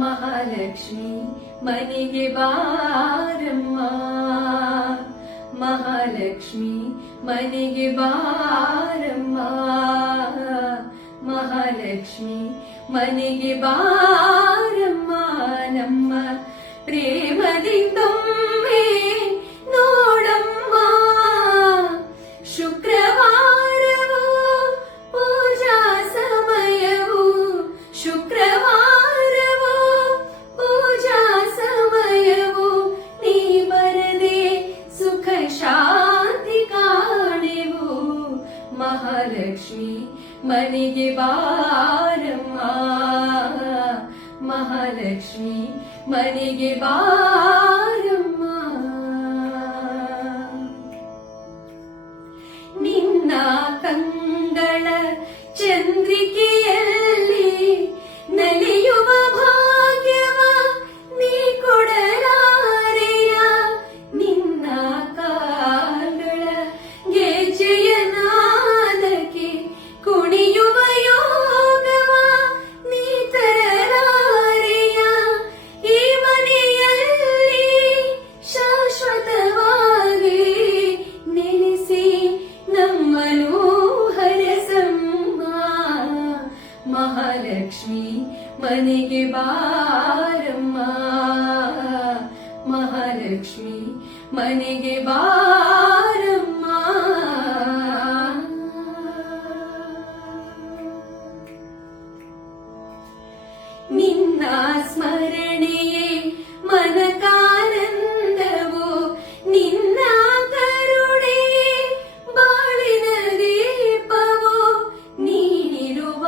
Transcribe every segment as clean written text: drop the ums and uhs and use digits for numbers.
ಮಹಾಲಕ್ಷ್ಮಿ ಮನೆಗೆ ಬಾರಮ್ಮ, ಮಹಾಲಕ್ಷ್ಮಿ ಮನೆಗೆ ಬಾರಮ್ಮ, ಮಹಾಲಕ್ಷ್ಮಿ ಮನೆಗೆ ಬಾರಮ್ಮ. ನಮ್ಮ ಪ್ರೇಮದಿಂದೊಮ್ಮೆ ನೋಡಮ್ಮ, ಶುಕ್ರವಾರವೂ ಪೂಜಾ ಸಮಯವು, ಶುಕ್ರವಾರವೂ ಪೂಜಾ ಸಮಯವು, ನೀ ಬರದೆ ಸುಖ ಶಾಂತಿ ಕಾಣೆವು. ಮಹಾಲಕ್ಷ್ಮಿ ಮನೆಗೆ ಬಾರಮ್ಮ, ಮಹಾಲಕ್ಷ್ಮಿ ಮನೆಗೆ ಬಾರಮ್ಮ. ನಿನ್ನ ಕಂಗಳ ಚಂದ್ರಿಕೆಯಲ್ಲಿ ನಲಿಯುವ ಭಾಗ್ಯವ ನೀ ಕೊಡಲಾರೆಯ, ನಿನ್ನ ಕಾಲ್ಗಳ ಗೆಜ್ಜೆಯ ನಾದಕ್ಕೆ ಕುಣಿಯುವ ಯೋಗವ ನೀ ತರಲಾರೆಯ. ಈ ಮನೆಯಲ್ಲಿ ಶಾಶ್ವತವಾಗಿ ನೆಲೆಸಿ ನಮ್ಮನು ಹರಸಮ್ಮ. ಮಹಾಲಕ್ಷ್ಮಿ ಮನೆಗೆ ಬಾರಮ್ಮ, ಮಹಾಲಕ್ಷ್ಮಿ ಮನೆಗೆ ಬಾರಮ್ಮ. ನಿನ್ನ ಸ್ಮರಣೆಯೇ ಮನಕಾನಂದವು, ನಿನ್ನ ಕರುಣೆಯೇ ಬಾಳಿನ ದೀಪವು, ನೀನಿರುವ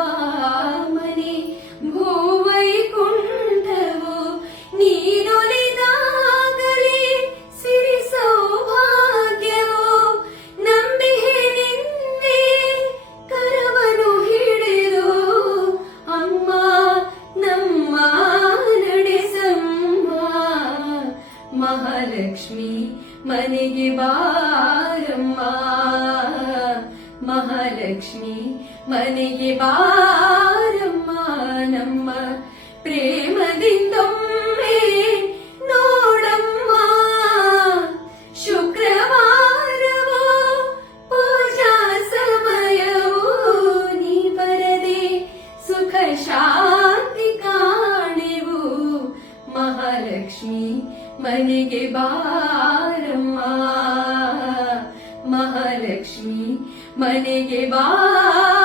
ಮನೆ ಭೂವೈಕುಂಠವು, ನೀನೊಲಿದಾಗಲೇ ಸಿರಿ ಸೌಭಾಗ್ಯವು. ನಂಬಿಹೆ ನಿನ್ನೆ ಕರವನು ಹಿಡಿದು ಅಮ್ಮ ನಮ್ಮ ನಡೆಸಮ್ಮ. ಮಹಾಲಕ್ಷ್ಮಿ ಮನೆಗೆ ಬಾರಮ್ಮ, ಮಹಾಲಕ್ಷ್ಮಿ ಮನೆಗೆ ಬಾರಮ್ಮ. ನಮ್ಮ ಪ್ರೇಮದಿಂದೊಮ್ಮೆ ನೋಡಮ್ಮ, ಶುಕ್ರವಾರವೋ ಪೂಜಾ ಸಮಯವು, ನೀ ಬರದೆ ಸುಖ ಶಾಂತಿ ಕಾಣೆವು. ಮಹಾಲಕ್ಷ್ಮಿ ಮನೆಗೆ ಬಾರಮ್ಮ, ಮಹಾಲಕ್ಷ್ಮಿ ಮನೆಗೆ ಬಾರಮ್ಮ.